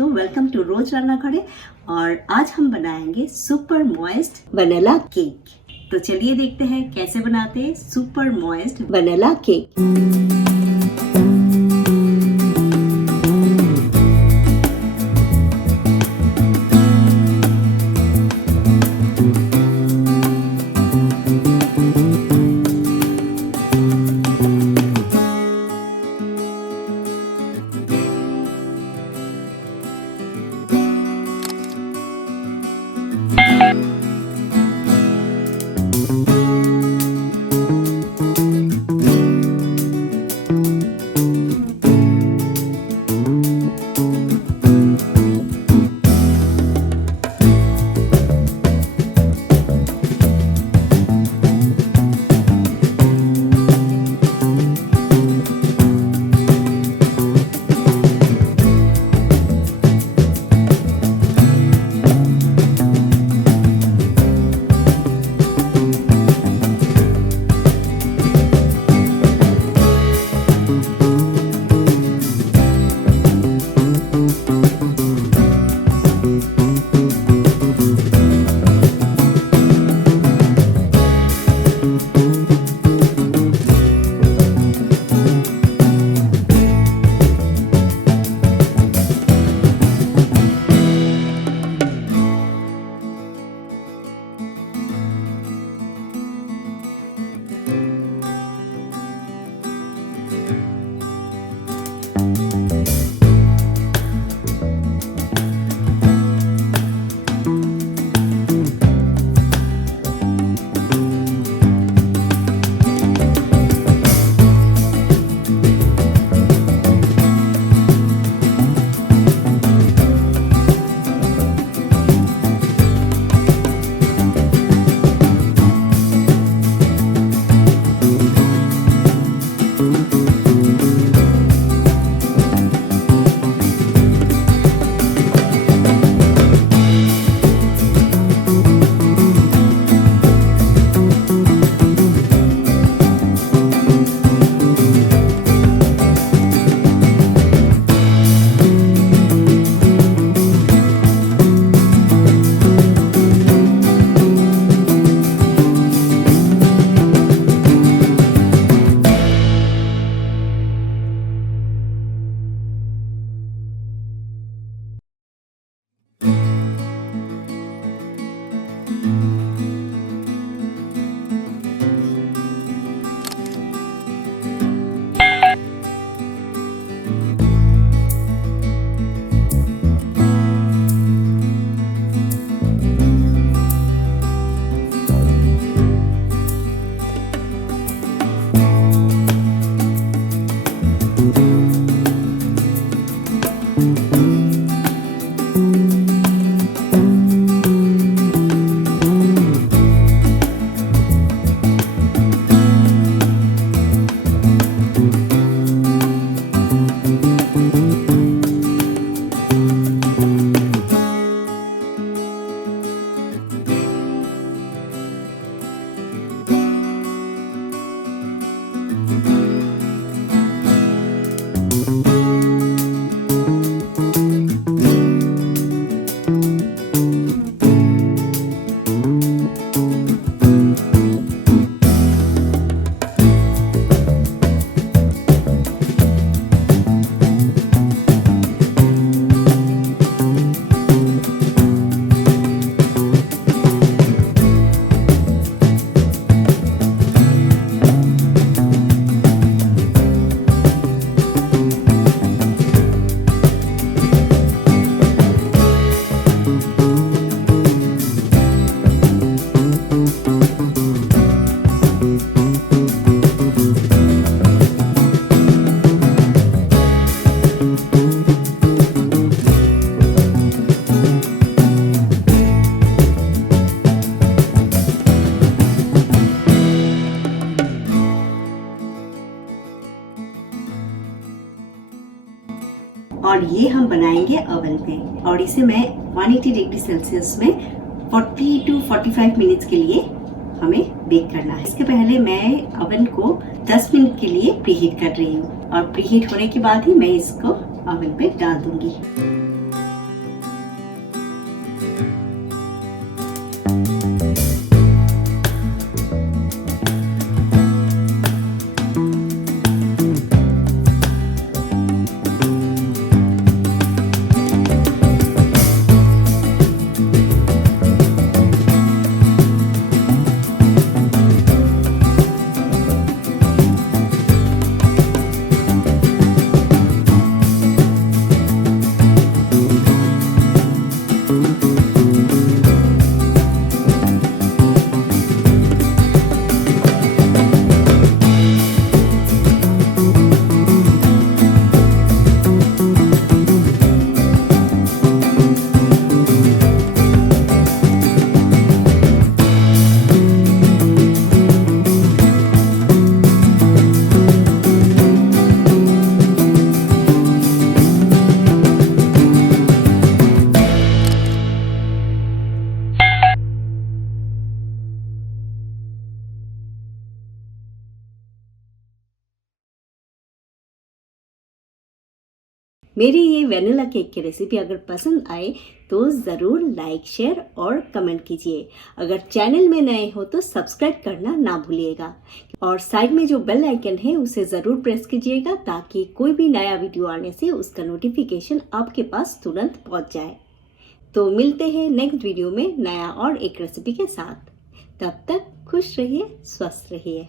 दोस्तों, welcome two rows रान्ना घरे। और आज हम बनाएंगे सुपर मॉइस्ट वनीला केक। तो चलिए देखते हैं कैसे बनाते हैं सुपर मॉइस्ट वनीला केक। और ये हम बनाएंगे ओवन पे, और इसे मैं 180 डिग्री सेल्सियस में 40 to 45 मिनट्स के लिए हमें बेक करना है। इसके पहले मैं ओवन को 10 मिनट के लिए प्रीहीट कर रही हूँ, और प्रीहीट होने के बाद ही मैं इसको ओवन पे डाल दूंगी। मेरी ये वेनिला केक की रेसिपी अगर पसंद आए तो ज़रूर लाइक, शेयर और कमेंट कीजिए। अगर चैनल में नए हो तो सब्सक्राइब करना ना भूलिएगा और साइड में जो बेल आइकन है उसे ज़रूर प्रेस कीजिएगा ताकि कोई भी नया वीडियो आने से उसका नोटिफिकेशन आपके पास तुरंत पहुंच जाए। तो मिलते हैं नेक्स्ट वीडियो में नया और एक रेसिपी के साथ। तब तक खुश रहिए, स्वस्थ रहिए।